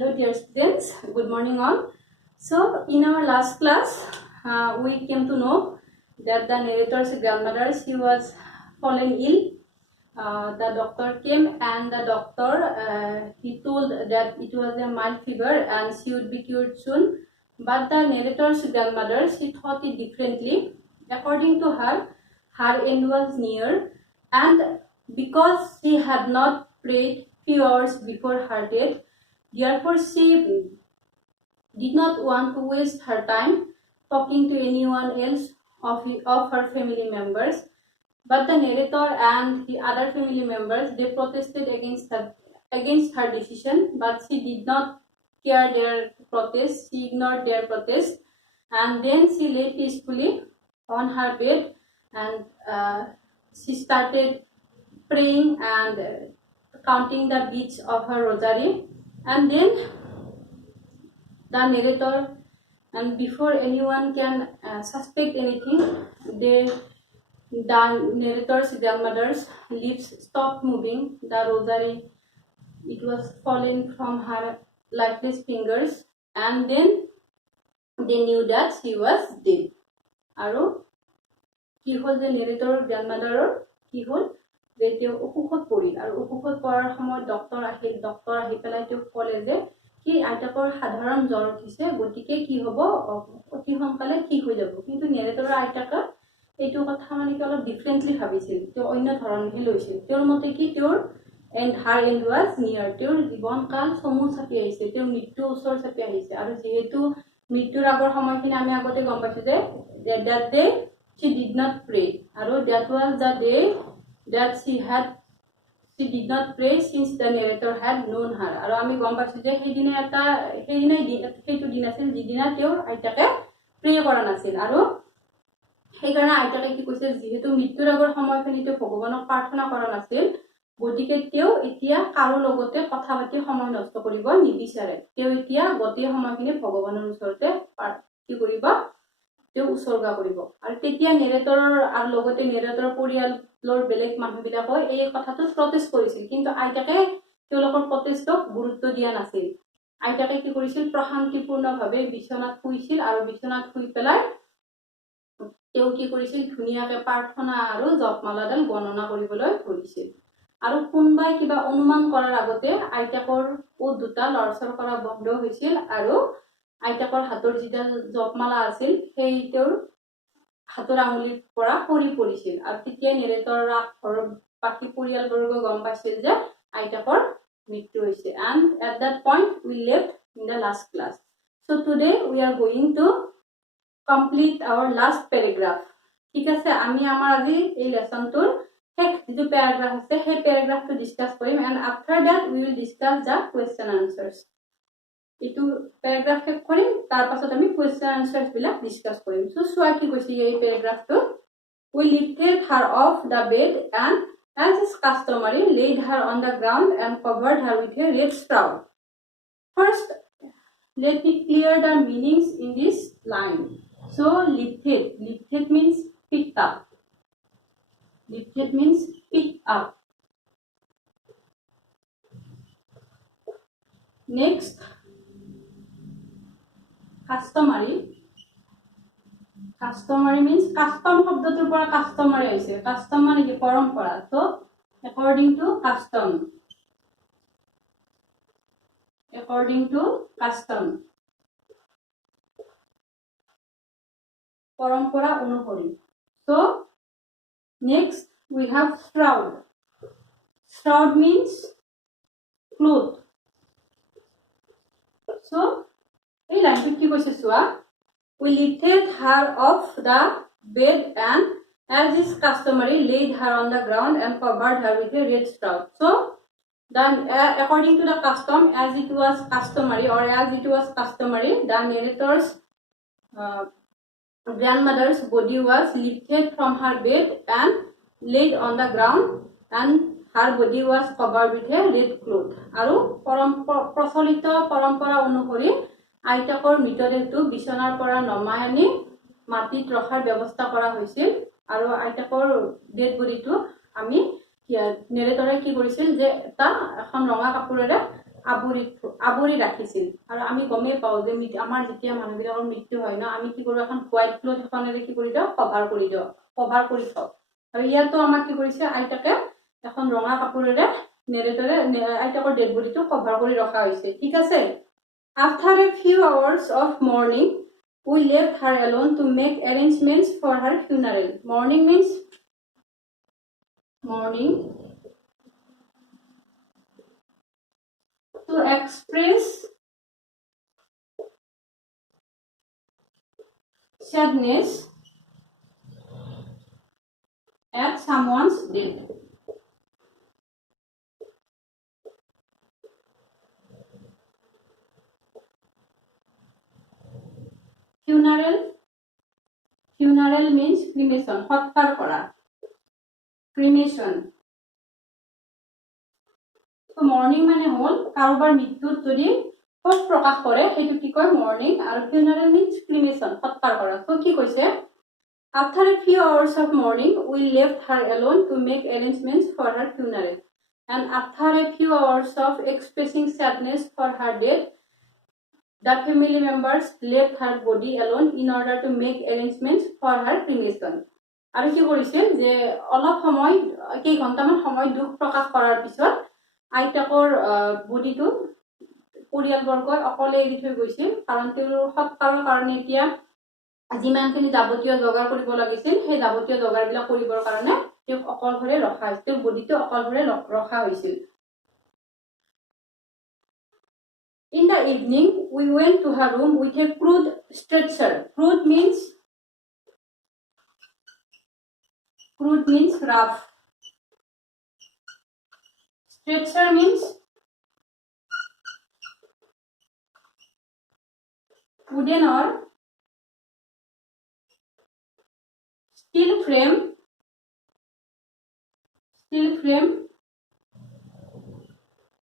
Hello dear students, good morning all. So in our last class, we came to know that the narrator's grandmother, she was fallen ill. The doctor came and the doctor, he told that it was a mild fever and she would be cured soon. But the narrator's grandmother, she thought it differently. According to her, her end was near, and because she had not prayed few hours before her death, therefore she did not want to waste her time talking to anyone else of her family members. But the narrator and the other family members, they protested against her decision, but she did not care their protest. She ignored their protest, and then she lay peacefully on her bed, and she started praying and counting the beads of her rosary. And then the narrator, and before anyone can suspect anything, the narrator's grandmother's lips stopped moving. The rosary, it was falling from her lifeless fingers, and then they knew that she was dead. আৰু কি হল যে narrator grandmother কি হল যে তেওঁ অসুখত পৰিল, আৰু অসুখত পৰাৰ সময়ত ডক্টৰ আহি পেলাই তেওঁ ক'লে যে কি আইতাকৰ সাধাৰণ জ্বৰ উঠিছে, গতিকে কি হ'ব অতি সোনকালে ঠিক হৈ যাব। কিন্তু narrator আইতাকা এইটো কথা মানে কি অলপ ডিফাৰেন্টলি ভাবিছিল, তেওঁ অন্য ধৰণে লৈছিল। তেওঁৰ মতে কি তেওঁৰ her end was near, তেওঁৰ জীৱনকাল চমু চাপি আহিছে, তেওঁৰ মৃত্যু ওচৰ চাপি আহিছে। আৰু যেহেতু মৃত্যুৰ আগৰ সময়খিনি আমি আগতে গম পাইছো যে that day she did not pray, আৰু that was the day that she did not pray since the narrator had known her। আৰু আমি গম পাইছো যে সেইটো দিন আছিল যিদিনা তেওঁৰ আইতাকে প্ৰে কৰা নাছিল। আৰু সেইকাৰণে আইতাকে কি কৈছে, যিহেতু মৃত্যুৰ আগৰ সময়খিনি তেওঁ ভগৱানক প্ৰাৰ্থনা কৰা নাছিল, গতিকে তেওঁ এতিয়া কাৰো লগতে কথা পাতি সময় নষ্ট কৰিব নিবিচাৰে। তেওঁ এতিয়া গোটেই সময়খিনি ভগৱানৰ ওচৰতে কি কৰিব, তেওঁ উৎসৰ্গা কৰিব। আৰু তেতিয়া নেৰেটৰৰ আৰু লগতে নেৰেটৰৰ পৰিয়ালৰ বেলেগ মানুহবিলাকে এই কথাটো প্ৰটেষ্ট কৰিছিল, কিন্তু আইতাকে তেওঁলোকৰ প্ৰটেষ্টক গুৰুত্ব দিয়া নাছিল। আইতাকে কি কৰিছিল, প্ৰশান্তিপূৰ্ণভাৱে বিচনাত শুইছিল, আৰু বিচনাত শুই পেলাই তেওঁ কি কৰিছিল, ধুনীয়াকে প্ৰাৰ্থনা আৰু জপমালাডাল গণনা কৰিবলৈ ধৰিছিল। আৰু কোনোবাই কিবা অনুমান কৰাৰ আগতে আইতাকৰ ওঠ দুটা লৰচৰ কৰা বন্ধ হৈছিল, আৰু আইতাকৰ হাতৰ যিডাল জপমালা আছিল সেই তেওঁৰ হাতৰ আঙুলিৰ পৰা সৰি পৰিছিল। আৰু তেতিয়া নেৰেটৰ ঘৰৰ বাকী পৰিয়ালবৰ্গ গম পাইছিল যে আইতাকৰ মৃত্যু হৈছে। And at that point we left in the last class. So today we are going to complete our last paragraph. ঠিক আছে, আমি আমাৰ আজি এই লেসনটোৰ শেষ যিটো প্যাৰাগ্ৰাফ আছে সেই প্যাৰাগ্ৰাফটো ডিসকাস কৰিম, and after that we will discuss the question answers. এইটো প্যাৰাগ্ৰাফ শেষ কৰিম, তাৰ পাছত আমি question answers বিলাক ডিসকাস কৰিম। সো সোৱা কি কৈছে এই প্যাৰাগ্ৰাফটো, we lifted her off the bed and as is customary laid her on the ground and covered her with a red shroud. First, let me clear the meanings in this line. So lifted means picked up. Lifted means picked up. Next, customary means custom শব্দটোৰ পৰা customary হৈছে। custom মানে কি পৰম্পৰা। So according to custom, পৰম্পৰা অনুসৰি। So next we have shroud. Shroud means cloth. So এই লাইনটো কি কৈছে চোৱা, we lifted her off the bed and as is customary laid her on the ground and covered her with a red shroud. So then according to the custom, as it was customary, the narrator's grandmother's body was lifted from her bed and laid on the ground, and her body was covered with a red cloth. আৰু প্ৰচলিত পৰম্পৰা অনুসৰি আইতাকৰ মৃতদেহটো বিছনাৰ পৰা নমাই আনি মাটিত ৰখাৰ ব্যৱস্থা কৰা হৈছিল। আৰু আইতাকৰ ডেড বডিটো আমি নেৰেটৰে কি কৰিছিল যে এখন ৰঙা কাপোৰেৰে আবৰি ৰাখিছিল আৰু আমি গমেই পাওঁ যে আমাৰ যেতিয়া মানুহবিলাকৰ মৃত্যু হয় ন আমি কি কৰো এখন হোৱাইট ক্লথ এখনেৰে কি কৰি দিওঁ কভাৰ কৰি থওঁ আৰু ইয়াতো আমাক কি কৰিছে আইতাকে এখন ৰঙা কাপোৰেৰে নেৰেটৰে আইতাকৰ ডেড বডিটো কভাৰ কৰি ৰখা হৈছে ঠিক আছে after a few hours of mourning we left her alone to make arrangements for her funeral mourning means to express sadness at someone's death. Funeral means cremation. সৎকাৰ কৰা cremation. So mourning মানে হল কাৰোবাৰ মৃত্যুত যদি শোক প্ৰকাশ কৰে সেইটো কি কয় mourning আৰু funeral means cremation সৎকাৰ কৰা so কি কৈছে after a few hours of mourning we left her alone to make arrangements for her funeral and after a few hours of expressing sadness for her death the family members left her body alone in order to make arrangements for her cremation আৰু কি কৰিছিল যে অলপ সময় কেই ঘণ্টামান সময় দুখ প্ৰকাশ কৰাৰ পিছত আইতাকৰ বডিটো পৰিয়ালবৰ্গই অকলে এৰি থৈ গৈছিল কাৰণ তেওঁলোকৰ সৎকাৰৰ কাৰণে এতিয়া যিমানখিনি যাৱতীয় যোগাৰ কৰিব লাগিছিল সেই যাৱতীয় যোগাৰবিলাক কৰিবৰ কাৰণে তেওঁক অকলশৰে ৰখা হৈছিল বডিটো অকলশৰে ৰখা হৈছিল In the evening, we went to her room with a crude stretcher. Crude means rough. Stretcher means wooden or steel frame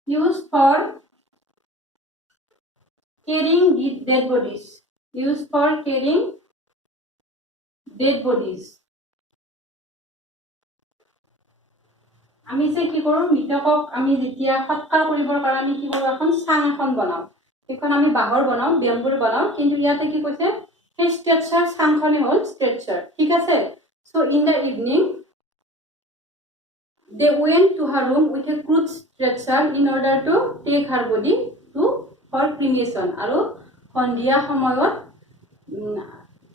used for carrying dead bodies. আমি যে কি কৰো মৃতকক আমি যেতিয়া সৎকাৰ কৰিবৰ কাৰণে আমি কি কৰো এখন চাং এখন বনাও এখন আমি বাহৰ বনাও বেম্বুৰ বনাও কিন্তু ইয়াতে কি কৈছে সেই ষ্ট্ৰেচাৰ চাংখনে হল ষ্ট্ৰেচাৰ ঠিক আছে so in the evening they went to her room with a crude stretcher in order to take her body to for cremation আৰু সন্ধিয়া সময়ত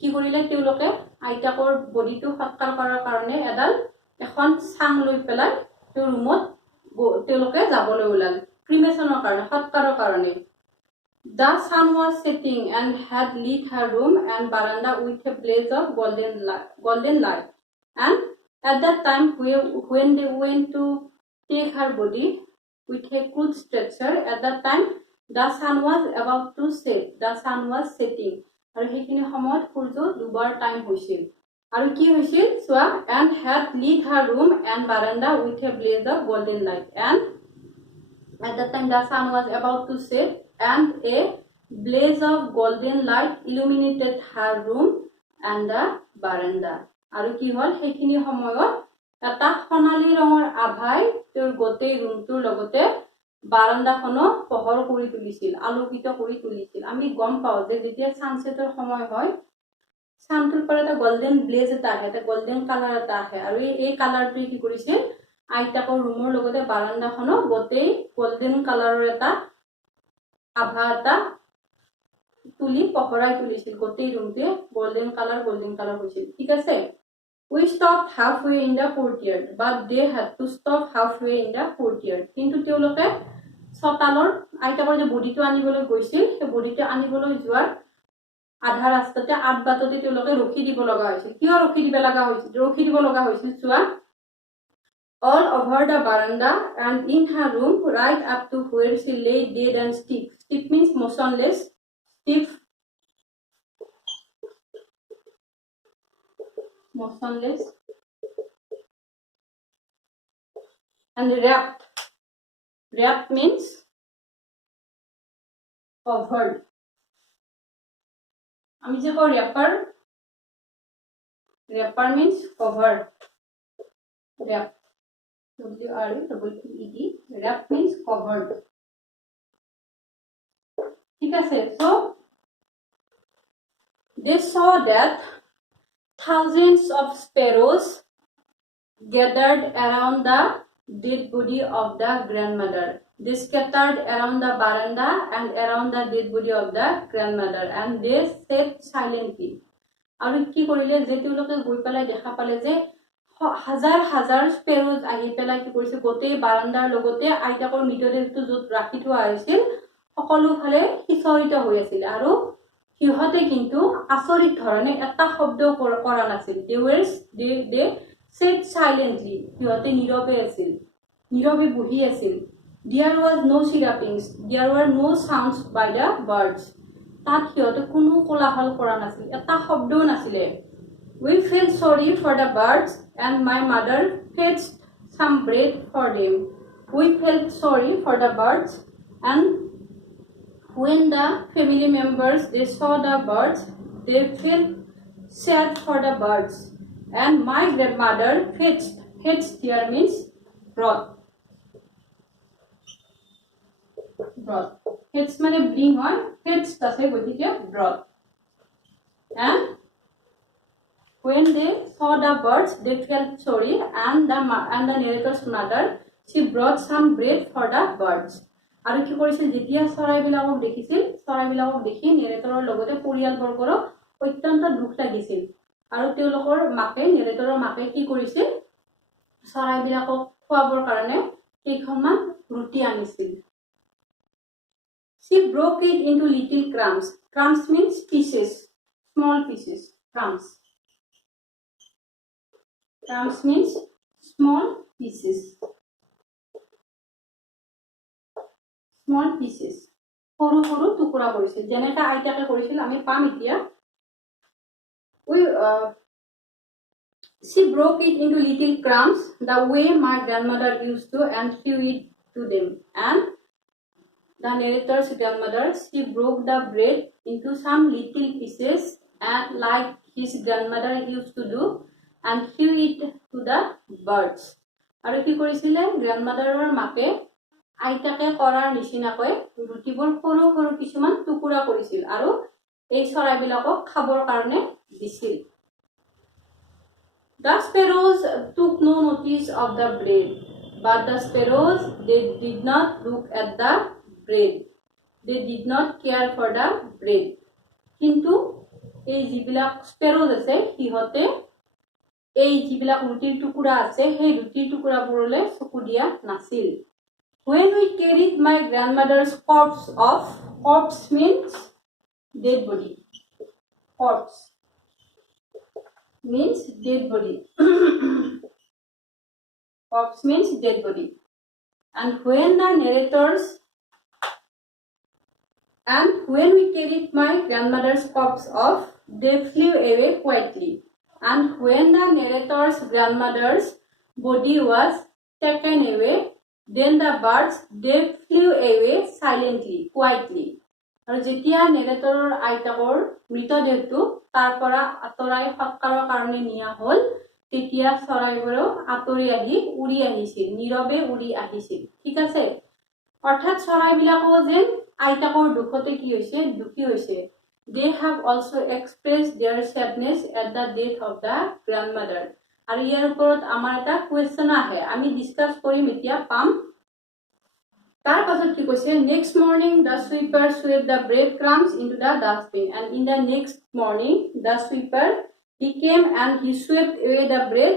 কি কৰিলে তেওঁলোকে আইতাকৰ বডিটো সৎকাৰ কৰাৰ কাৰণে এডাল এখন চাং লৈ পেলাই তেওঁৰ ৰুমত তেওঁলোকে যাবলৈ ওলাল ক্ৰিমেশনৰ কাৰণে সৎকাৰৰ কাৰণে The sun was setting and had lit her room and veranda with a blaze of golden light and at that time when they went to take her body with a crude stretcher at that time the sun was about to set the sun was setting আৰু সেইখিনি সময়ত সূৰ্য দুবাৰ time হৈছিল আৰু কি হৈছিল সোৱা and had lit her room and veranda with a blaze of golden light and at that time the sun was about to set and a blaze of golden light illuminated her room and the veranda আৰু কি হল সেইখিনি সময়ত এটা সোণালী ৰঙৰ আভাই তেওঁৰ গোটেই ৰুমটোৰ লগতে বাৰান্দাখনো পোহৰ কৰি তুলিছিল আলোকিত কৰি তুলিছিল আমি গম পাওঁ যে যেতিয়া সানসেটৰ সময় হয় সানটোৰ পৰা এটা গোল্ডেন ব্লেজ এটা আহে এটা গোল্ডেন কালাৰ এটা আহে আৰু এই কালাৰটোৱে কি কৰিছিল আইতাকৰ ৰুমৰ লগতে বাৰান্দাখনো গোটেই গোল্ডেন কালাৰৰ এটা আভা এটা তুলি পোহৰাই তুলিছিল গোটেই ৰুমটোৱে গোল্ডেন কালাৰ হৈছিল ঠিক আছে We stopped halfway in the courtyard, but they had to stop halfway in the courtyard. কিন্তু তেওঁলোকে সতালৰ আইতাকৰ যে বডিটো আনিবলৈ গৈছিল সেই বডিটো আনিবলৈ যোৱাৰ আধা ৰাস্তাতে আধ বাটতে তেওঁলোকে ৰখি দিব লগা হৈছিল কিয় ৰখি দিব লগা হৈছিল চোৱা all over the veranda and in her room right up to where she lay dead and stiff means motionless and wrapped means covered আমি যে কও wrapper means covered wrap wrap means covered ঠিক আছে so they saw that thousands of sparrows gathered around the dead body of the grandmother. They scattered around the veranda and around the dead body of the grandmother and they sat silently. আৰু কি কৰিলে যে তেওঁলোকে গৈ পেলাই দেখা পালে যে হাজাৰ হাজাৰ স্পেৰোজ আহি পেলাই কি কৰিছে গোটেই বাৰান্দাৰ লগতে আইতাকৰ মৃতদেহটো য'ত ৰাখি থোৱা হৈছিল সকলো ফালে সিঁচৰিত হৈ আছিল আৰু সিহঁতে কিন্তু আচৰিত ধৰণে এটা শব্দ কৰা নাছিল they sat silently সিহঁতে নীৰৱে আছিল নীৰৱে বহি আছিল there was no chirping there were no sounds by the birds তাত সিহঁতে কোনো কোলাহল কৰা নাছিল এটা শব্দও নাছিলে we felt sorry for the birds and my mother fetched some bread for them we felt sorry for the birds and when the family members they saw the birds they felt sad for the birds and my grandmother fetched here means brought fetch মানে bring হয় fetched আছে গতিকে brought and when they saw the birds they felt sorry and the narrator's mother she brought some bread for the birds আৰু কি কৰিছিল যেতিয়া চৰাইবিলাকক দেখিছিল চৰাইবিলাকক দেখি নেৰেটৰৰ লগতে পৰিয়ালবৰ্গৰ অত্যন্ত দুখ লাগিছিল আৰু তেওঁলোকৰ নেৰেটৰৰ মাকে কি কৰিছিল চৰাইবিলাকক খোৱাবৰ কাৰণে কেইখনমান ৰুটি আনিছিল she broke it into little crumbs crumbs means pieces small pieces crumbs means small pieces সৰু সৰু টুকুৰা কৰিছিল যেনেটা আইতাকে কৰিছিল আমি পাম এতিয়া she broke it into little crumbs the way my grandmother used to and threw it to them and the narrator's grandmother she broke the bread into some little pieces and like his grandmother used to do and threw it to the birds আৰু কি কৰিছিল গ্ৰাণ্ডমাদাৰৰ মাকে আইতাকে কৰাৰ নিচিনাকৈ ৰুটিবোৰ সৰু সৰু কিছুমান টুকুৰা কৰিছিল আৰু এই চৰাইবিলাকক খাবৰ কাৰণে দিছিল The sparrows took no notice of the bread but the sparrows they did not look at the bread they did not care for the bread কিন্তু এই যিবিলাক স্পেৰোজ আছে সিহঁতে এই যিবিলাক ৰুটিৰ টুকুৰা আছে সেই ৰুটিৰ টুকুৰাবোৰলৈ চকু দিয়া নাছিল When we carried my grandmother's corpse means dead body. Corpse means dead body. Corpse means dead body. And when we carried my grandmother's corpse off, they flew away quietly. And when the narrator's grandmother's body was taken away, then the birds they flew away silently quietly আৰু যেতিয়া নেৰেটৰৰ আইতাকৰ মৃতদেহটো তাৰ পৰা আতৰাই সৎকাৰৰ কাৰণে নিয়া হ'ল তেতিয়া চৰাইবোৰ আতৰি আহি উৰি আহিছিল নীৰৱে উৰি আহিছিল ঠিক আছে অৰ্থাৎ চৰাইবিলাকো যেন আইতাকৰ দুখতে কি হৈছে দুখী হৈছে they have also expressed their sadness at the death of the grandmother আৰু ইয়াৰ ওপৰত আমাৰ এটা কোৱেশ্চন আহে আমি ডিসকাস কৰিম এতিয়া পাম তাৰ পাছত কি কৈছে next morning the sweeper swept the breadcrumbs into the dustbin and in the next morning the sweeper he came and he swept away the bread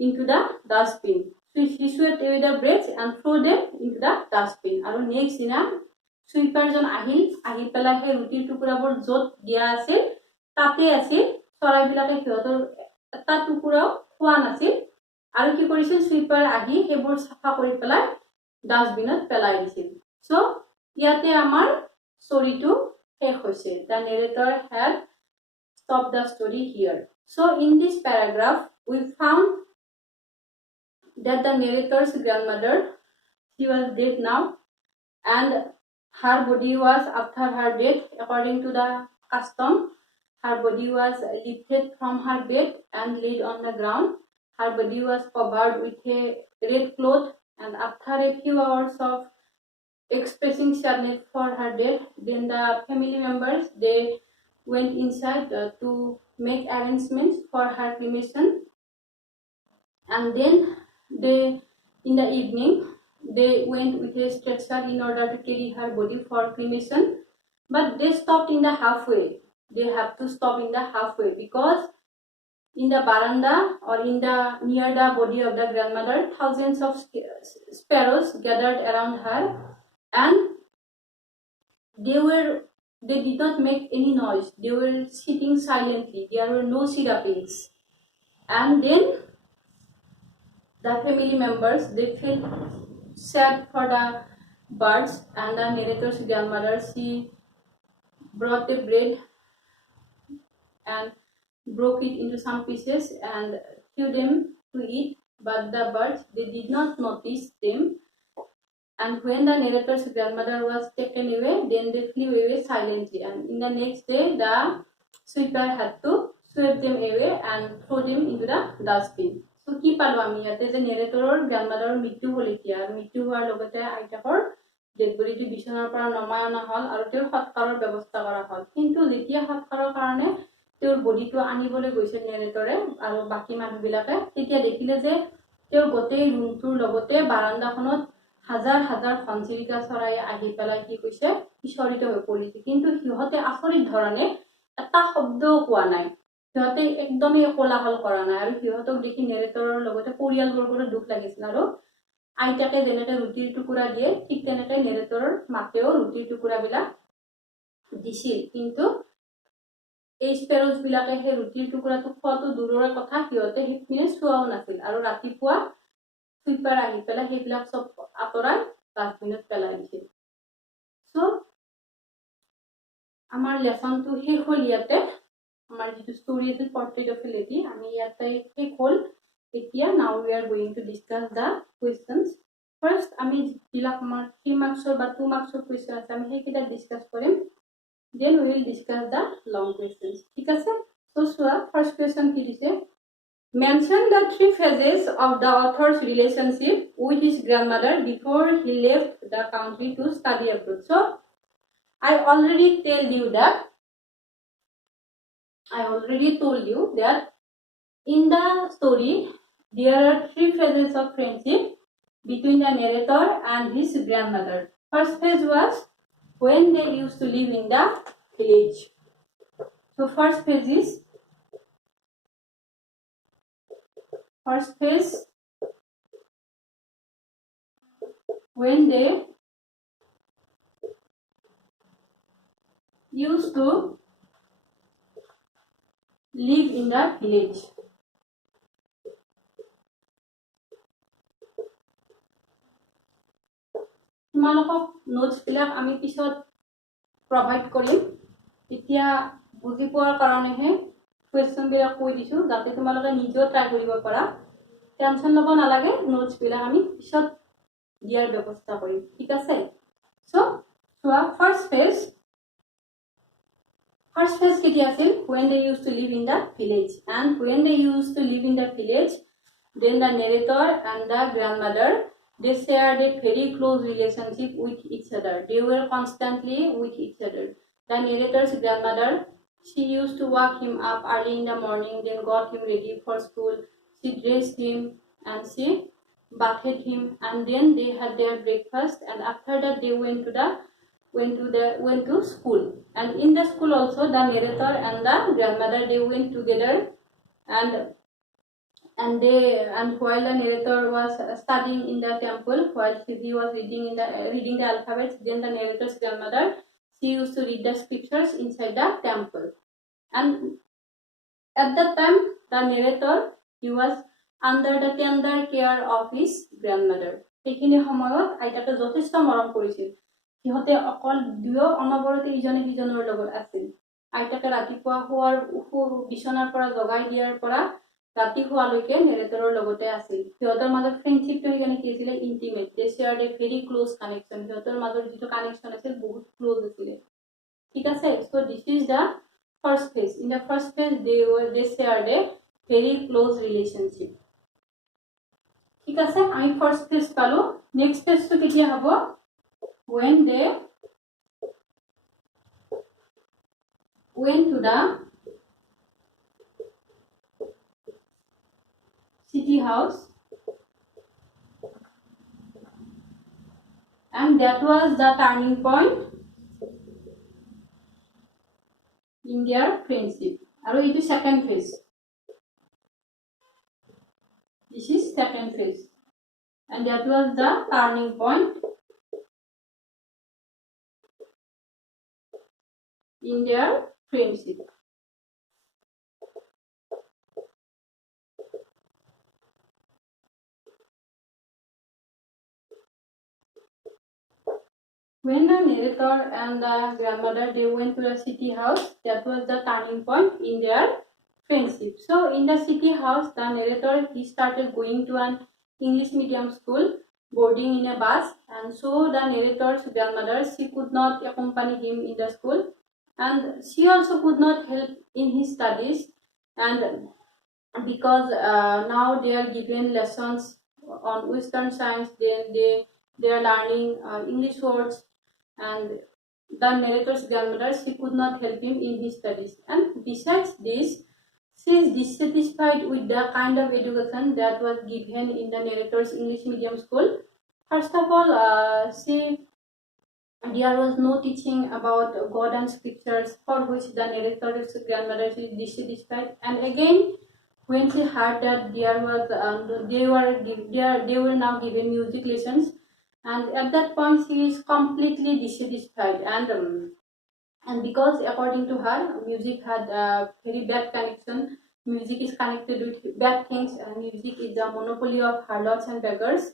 into the dustbin so he swept away the breads and threw them into the dustbin আৰু next দিনা sweeper জন আহি পেলাই সেই ৰুটিৰ টুকুৰাবোৰ য'ত দিয়া আছিল তাতে আছিল চৰাইবিলাকে সিহঁতৰ এটা টুকুৰাও খোৱা নাছিল আৰু কি কৰিছিল sweeper আহি সেইবোৰ সাফা কৰি পেলাই ডাস্টবিনত পেলাই দিছিল সো ইয়াতে আমাৰ ষ্টৰীটো শেষ হৈছে the narrator had stopped the story here so in this paragraph we found that the narrator's grandmother she was dead now and her body was after her death according to the custom her body was lifted from her bed and laid on the ground her body was covered with a red cloth and after a few hours of expressing sadness for her death. Then the family members, they went inside to make arrangements for her cremation, and then they, in the evening, they went with a stretcher in order to carry her body for cremation, but they stopped in the halfway. They have to stop in the halfway because in the veranda or in the near the body of the grandmother, thousands of sparrows gathered around her, and they did not make any noise. They were sitting silently. There were no chirrupings. And then the family members, they felt sad for the birds, and the narrator's grandmother, she brought the bread and broke it into some pieces and threw them to eat, but the birds, they did not notice them. And when the narrator's grandmother was taken away, then they flew away silently. And in the next day, the sweeper had to sweep them away and throw them into the dustbin. So কি পালো আমি ইয়াতে যে নেৰেটৰৰ গ্ৰাণ্ডমাদাৰৰ মৃত্যু হ'ল এতিয়া, আৰু মৃত্যু হোৱাৰ লগতে আইতাকৰ ডেড বডিটো বিচনাৰ পৰা নমাই অনা হ'ল আৰু তেওঁৰ সৎকাৰৰ ব্যৱস্থা কৰা হ'ল। কিন্তু যেতিয়া সৎকাৰৰ কাৰণে তেওঁৰ বডিটো আনিবলৈ গৈছিল নেৰেটৰে আৰু বাকী মানুহবিলাকে, তেতিয়া দেখিলে যে তেওঁৰ গোটেই ৰুমটোৰ লগতে বাৰান্দাখনত হাজাৰ হাজাৰ ঘনচিৰিকা চৰাই আহি পেলাই কি কৈছে, বিচৰিত হৈ পৰিছে। কিন্তু সিহঁতে আচৰিত ধৰণে এটা শব্দও কোৱা নাই, সিহঁতে একদমেই কোলাহল কৰা নাই। আৰু সিহঁতক দেখি নেৰেটৰৰ লগতে পৰিয়ালবৰ্গৰো দুখ লাগিছিল। আৰু আইতাকে যেনেকে ৰুটিৰ টুকুৰা দিয়ে, ঠিক তেনেকে নেৰেটৰৰ মাতেও ৰুটিৰ টুকুৰাবিলাক দিছিল। কিন্তু এই স্পেৰজ বিলাকে সেই ৰুটিৰ টুকুৰাটো খোৱাটো দূৰৰে কথা, সিহঁতে সেইপিনে চোৱাও নাছিল। আৰু ৰাতিপুৱা সুইপাৰ আহি পেলাই সেইবিলাক চব আঁতৰাই ডাষ্টবিনত পেলাই দিছিল। সো আমাৰ লেসনটো শেষ হ'ল ইয়াতে। আমাৰ যিটো ষ্টৰি আছিল পৰ্ট্ৰেট অফ এ লেডি, আমি ইয়াতে শেষ হ'ল। এতিয়া now we are going to discuss the questions. First আমি যিবিলাক আমাৰ 3 মাৰ্কছৰ বা 2 মাৰ্কছৰ কুৱেশ্যন আছে, আমি সেইকেইটা ডিছকাছ কৰিম। Then we will discuss the long questions. ঠিক আছে? সো চোৱা, ফাৰ্ষ্ট কুৱেশ্যন কি দিছে? Mention the 3 phases of the author's relationship with his grandmother before he left the country to study abroad. So, I already told you that in the story there are 3 phases of friendship between the narrator and his grandmother. First phase was when they used to live in the village. So, first phase when they used to live in the village. তোমালোকক notes বিলাক আমি পিছত provide কৰিম। এতিয়া বুজি পোৱাৰ কাৰণেহে question বিলাক কৈ দিছো, যাতে তোমালোকে নিজেও ট্ৰাই কৰিব পাৰা। টেনশ্যন ল'ব নালাগে, নোটস বিলাক আমি পিছত দিয়াৰ ব্যৱস্থা কৰিম। ঠিক আছে? সো চোৱা, ফাৰ্ষ্ট ফেজ কেতিয়া আছিল? when they used to live in the village. And when they used to live in the village, then the narrator and the grandmother, they shared a very close relationship with each other. They were constantly with each other. The narrator's grandmother, she used to wake him up early in the morning, then got him ready for school. She dressed him and she bathed him, and then they had their breakfast, and after that they went to school. And in the school also, the narrator and the grandmother, they went together, and while the narrator was studying in the temple, while he was reading the alphabets, then the narrator's grandmother, she used to read the scriptures inside the temple. And at that time, the narrator, he was under the tender care of his grandmother. সেইখিনি সময়ত আইতাকে যথেষ্ট মৰম কৰিছিল। সিহঁতে অকল দুয়ো অনবৰতে ইজনে সিজনৰ লগত আছিল। আইতাকে ৰাতিপুৱা বিচনাৰ পৰা জগাই দিয়াৰ পৰা ৰাতি হোৱালৈকে নেৰেটৰৰ লগতে আছিল। সিহঁতৰ মাজত ফ্ৰেণ্ডশ্বিপটো সেইকাৰণে কি আছিলে? Intimate. They shared a very close connection. সিহঁতৰ মাজত যিটো কানেকশ্যন আছিল, বহুত ক্লোজ আছিলে। ঠিক আছে? So this is the first phase. In the first phase they shared a very close relationship. ঠিক আছে? আমি ফাৰ্ষ্ট ফেজ পালো। নেক্সট ফেজটো কেতিয়া হ'ব? when they went to the city house, and that was the turning point in their friendship. আৰু এইটো second phase. This is second phase, and that was the turning point in their friendship. When the narrator and the grandmother they went to the city house, that was the turning point in their friendship. So in the city house, the narrator he started going to an English medium school, boarding in a bus, and so the narrator's grandmother she could not accompany him in the school, and she also could not help in his studies, and because now they are given lessons on Western science, they are learning English words, and the narrator's grandmother she could not help him in his studies, and besides this she is dissatisfied with the kind of education that was given in the narrator's English medium school. First of all, there was no teaching about God and scriptures, for which the narrator's grandmother is dissatisfied. And again, when she heard that there was they were now given music lessons, and at that point she is completely dissatisfied, and because according to her music had a very bad connection. Music is connected with bad things, and music is the monopoly of harlots and beggars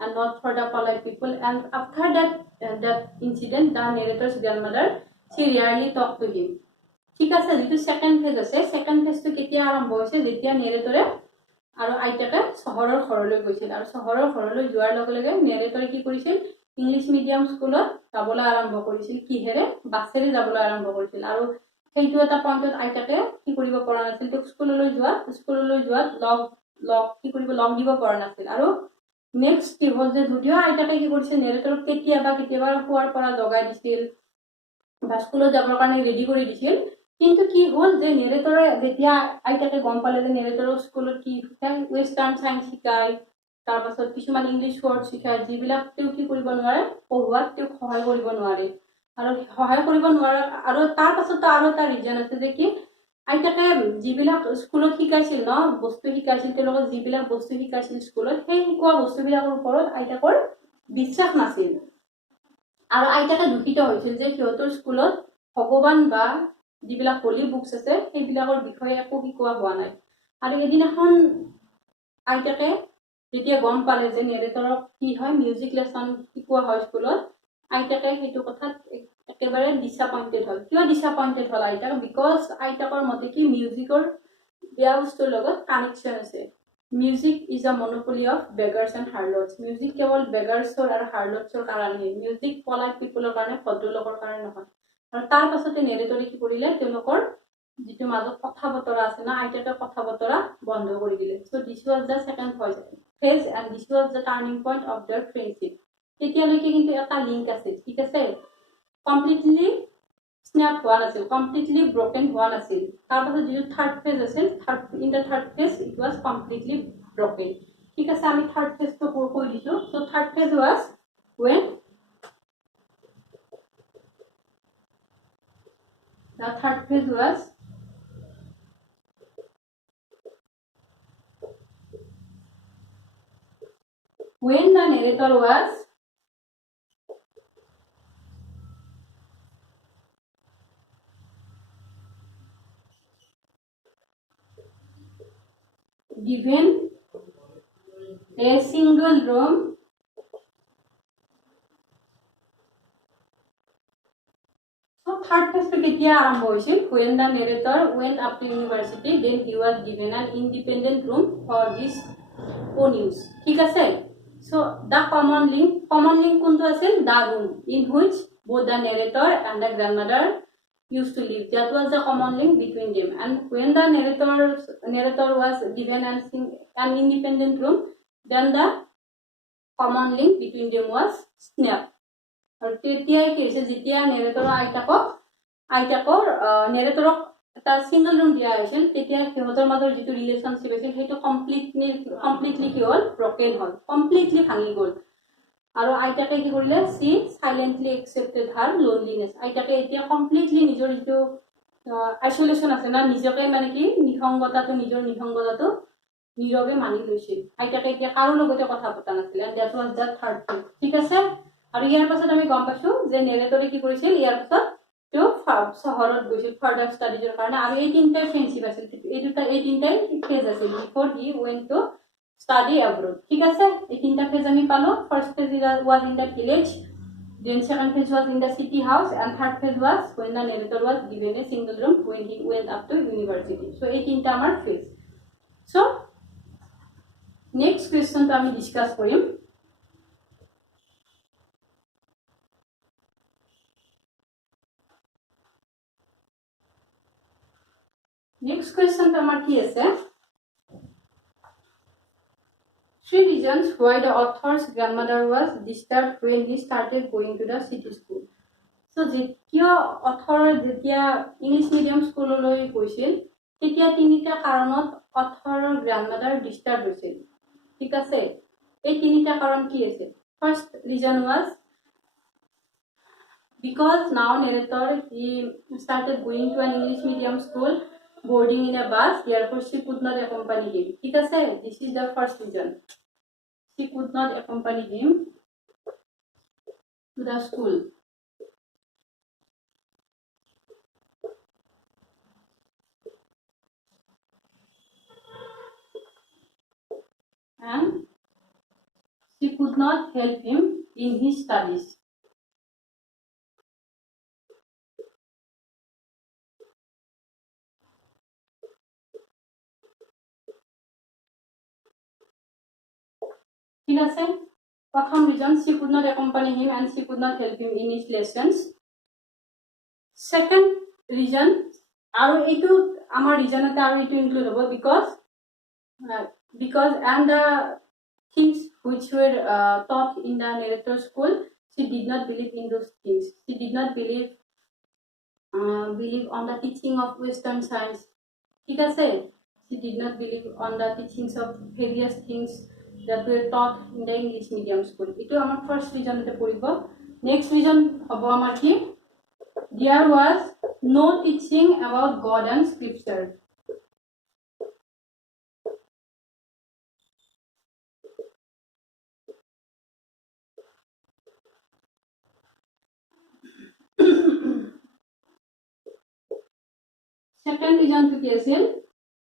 and not for the polite people. And after that incident, the narrator's grandmother she rarely talked to him. ঠিক আছে, যেটো second phase আছে, second ফেজটো কেতিয়া আৰম্ভ হৈছে, যেতিয়া নেৰেটৰে আৰু আইতাকে চহৰৰ ঘৰলৈ গৈছিল, আৰু চহৰৰ ঘৰলৈ যোৱাৰ লগে লগে নেৰেটৰে কি কৰিছিল, ইংলিছ মিডিয়াম স্কুলত যাবলৈ আৰম্ভ কৰিছিল। কিহেৰে? বাছেৰে যাবলৈ আৰম্ভ কৰিছিল। আৰু সেইটো এটা পইণ্টত আইতাকে কি কৰিব পৰা নাছিল, তেওঁক স্কুললৈ যোৱাত লগ দিব পৰা নাছিল। আৰু নেক্সট কি হ'ল যে যদিও আইতাকে কি কৰিছিল, নেৰেটৰক কেতিয়াবা শোৱাৰ পৰা জগাই দিছিল বা স্কুলত যাবৰ কাৰণে ৰেডি কৰি দিছিল, কিন্তু কি হ'ল যে নেৰেটৰে যেতিয়া আইতাকে গম পালে যে নেৰেটৰৰ স্কুলত কি শিকায়, ৱেষ্টাৰ্ণ চাইন্স শিকায়, তাৰপাছত কিছুমান ইংলিছ ৱৰ্ড শিকায়, যিবিলাক তেওঁ কি কৰিব নোৱাৰে, পঢ়োৱাত তেওঁক সহায় কৰিব নোৱাৰে। আৰু সহায় কৰিব নোৱাৰে, আৰু তাৰ পাছতো আৰু এটা ৰিজন আছে যে কি আইতাকে যিবিলাক স্কুলত শিকাইছিল ন, বস্তু শিকাইছিল, তেওঁলোকক যিবিলাক বস্তু শিকাইছিল স্কুলত, সেই শিকোৱা বস্তুবিলাকৰ ওপৰত আইতাকৰ বিশ্বাস নাছিল। আৰু আইতাকে দুখিত হৈছিল যে সিহঁতৰ স্কুলত ভগৱান বা যিবিলাক হলি বুকছ আছে সেইবিলাকৰ বিষয়ে একো শিকোৱা হোৱা নাই। আৰু এদিনাখন আইতাকে যেতিয়া গম পালে যে নেৰেটৰক কি হয়, মিউজিক লেচন শিকোৱা হয় স্কুলত, আইতাকে সেইটো কথাত একেবাৰে ডিসএপয়েন্টেড হল। কিয় ডিসএপয়েন্টেড হল আইতাক? বিকজ আইতাকৰ মতে কি মিউজিকৰ বেয়া বস্তুৰ লগত কানেকশ্যন আছে। Music is a monopoly of beggars and harlots. Music কেৱল বেগাৰ্ছৰ আৰু হাৰ্লটছৰ কাৰণে, মিউজিক পলাইট পিপলৰ কাৰণে, ভদ্ৰলোকৰ কাৰণে নহয়। আৰু তাৰ পাছতে নেৰেটৰে কি কৰিলে, তেওঁলোকৰ যিটো মাজত কথা বতৰা আছে না, আইতাকে কথা বতৰা বন্ধ কৰি দিলে। চ' দিছ was the second phase and this was the turning point of there friendship. তেতিয়ালৈকে কিন্তু এটা লিংক আছে, ঠিক আছে, কমপ্লিটলি স্নেপ হোৱা নাছিল, কমপ্লিটলি ব্ৰকেন হোৱা নাছিল। তাৰপাছত যিটো থাৰ্ড ফেজ আছিল, in the third phase it was completely broken. ঠিক আছে, আমি থাৰ্ড ফেজটো কৈ দিছো। চ' third phase was when the third phase was when the narrator was given a single room third ফেজটো কেতিয়া আৰম্ভ হৈছিল? when the narrator went up to university, then he was given an independent room for his own use. ঠিক আছে, so the common link কোনটো আছিল? the room in which both the narrator and the grandmother used to live. That was the common link between them. And when the narrator was given an independent room, then the common link between them was snapped. আৰু তেতিয়াই কি হৈছে যেতিয়া নেৰেটৰৰ আইতাকৰ নেৰেটৰক এটা single room দিয়া হৈছিল তেতিয়া সিহঁতৰ মাজৰ যিটো ৰিলেশনশ্বিপ আছিল সেইটো কমপ্লিটলি কি হ'ল ব্ৰকেন হ'ল কমপ্লিটলি ভাঙি গ'ল আৰু আইতাকে কি কৰিলে সি সাইলেন্টলি একসেপ্টেড হার লোনলিনেস আইতাকে এতিয়া কমপ্লিটলি নিজৰ যিটো আইসোলেশন আছে না নিজকে মানে কি নিজৰ নিসংগতাটো নীৰৱে মানি লৈছিল আইতাকে এতিয়া কাৰো লগতে কথা পতা নাছিল and that was the third thing ঠিক আছে আৰু ইয়াৰ পাছত আমি গম পাইছো যে নেৰেটৰে কি কৰিছিল ইয়াৰ পাছত তো চহৰত গৈছিল ফাৰ্ডাৰ ষ্টাডিজৰ কাৰণে আৰু এই তিনটাই ফ্ৰেণ্ডশ্বিপ আছিল এই তিনটাই ফেজ আছিল বিফোৰ he went to study abroad ঠিক আছে এই তিনটা ফেজ আমি পালো first phase was in the village then second phase was in the city house and third phase was when the narrator was given a single room when he went up to university so এই তিনটা আমার phase so next question তো আমি discuss করিম next question তো আমার কি আছে Three reasons why the author's grandmother was disturbed when he started going to the city school. So, যেতিয়া author যেতিয়া English medium school লৈ গৈছিল তেতিয়া তিনিটা কাৰণত author grandmother disturb হৈছিল ঠিক আছে এই তিনিটা কাৰণ কি আছে first reason was because now narrator he started going to an English medium school boarding in a bus therefore she could not accompany him ঠিক আছে this is the first reason she could not accompany him to the school and she could not help him in his studies ঠিক আছে প্রথম reason she could not accompany him and she could not help him in his lessons second reason আৰু এইটো আমাৰ reasonতে আৰু এইটো include হ'ব because and the things which were taught in the narrator school she did not believe in those things she did not believe on the teaching of western science ঠিক আছে she did not believe on the teachings of various things that were taught in the English medium school ito amar first reason তে পড়িব next reason hobo amar ki there was no teaching about God and scripture second reason to কি আছিল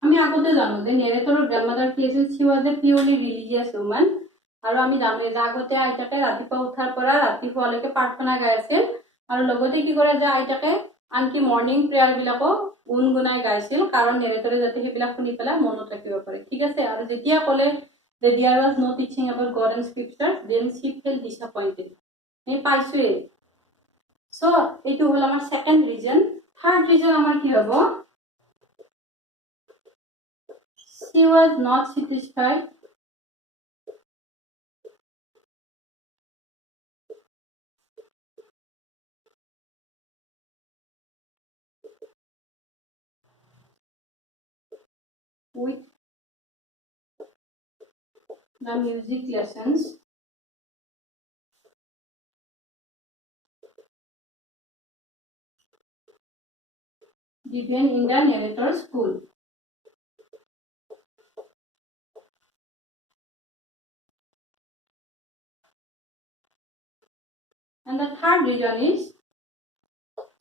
আমি আগতে জানো যে নেৰেটৰৰ গ্ৰান্ডমাদাৰ কি আছিল she was a purely religious woman আৰু আমি জানো যে আগতে আইতাকে ৰাতিপুৱা উঠাৰ পৰা ৰাতি শুৱালৈকে প্ৰাৰ্থনা গাই আছিল আৰু লগতে কি কৰে যে আইতাকে আনকি মৰ্নিং প্ৰেয়াৰ বিলাকো গুণগুণাই গাইছিল কাৰণ নেৰেটৰে যাতে সেইবিলাক শুনি পেলাই মনত ৰাখিব পাৰে ঠিক আছে আৰু যেতিয়া ক'লে যে there was no teaching about God and scripture then she felt disappointed এই পাইছোৱে so এইটো হল আমাৰ second reason third reason আমাৰ কি হ'ব she was not satisfied with the music lessons given in the narrator school and the third reason is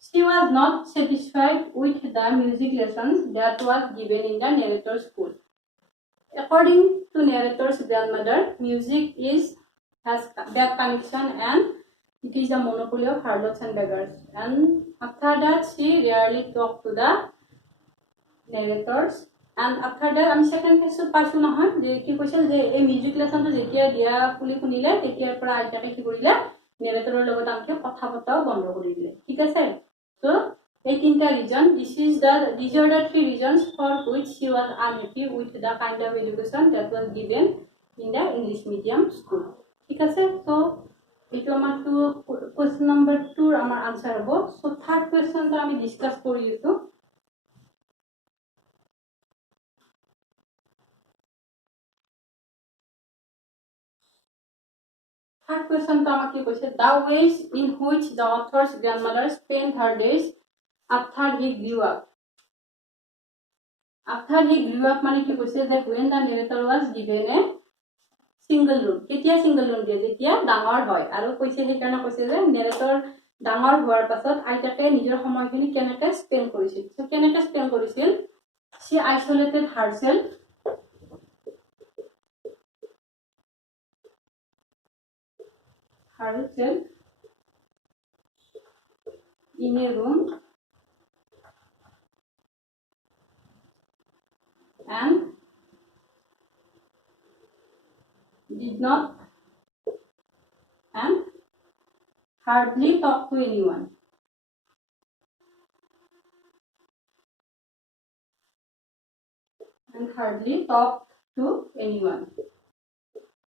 she was not satisfied with the music lessons that was given in the narrator school according to narrator's grandmother music has that connection and it is a monopoly of harlots and beggars and after that she rarely talked to the narrators and after that আমি second phase পাইছো নহয় যে কি কৈছিল যে এই music লেসনটো যেতিয়া দিয়া শুনিলে তেতিয়াৰ পৰা আইতাকে কি কৰিলে নেৰেটৰৰ লগত আমকে কথা পতাও বন্ধ কৰি দিলে ঠিক আছে so এই তিনটা reason these are the three reasons for which she was unhappy with the kind of education that was given in the English medium school ঠিক আছে so এইটো আমাৰ question number 2 আমাৰ answer হ'ব so third question টা আমি discuss কৰি আছো third question টা আমাক কি কৈছে the ways in which the author's grandmother spent her days after he grew up মানে কি কৈছে যে when the narrator was given a single room কেতিয়া single room দিয়ে যেতিয়া ডাঙৰ হয় আৰু কৈছে সেইকাৰণে কৈছে যে narrator ডাঙৰ হোৱাৰ পাছত আইতাকে নিজৰ সময়খিনি কেনেকৈ স্পেন্ড কৰিছিল সো কেনেকৈ স্পেন্ড কৰিছিল she isolated herself in a room and did not and hardly talk to anyone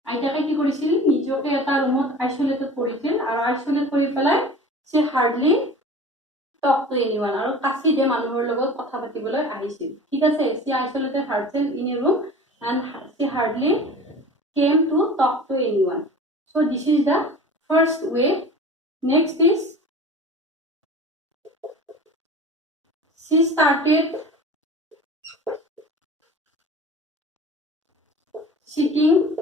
আইতাকে কি কৰিছিল নিজকে এটা ৰুমত আইসোলেটেড কৰিছিল আৰু আইসোলেট কৰি পেলাই she hardly talk to anyone আৰু কাছিতে মানুহৰ লগত কথা পাতিবলৈ আহিছিল ঠিক আছে she isolated herself in a room and she hardly came to talk to anyone so this is the first way next is she started sitting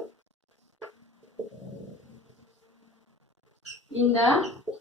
in the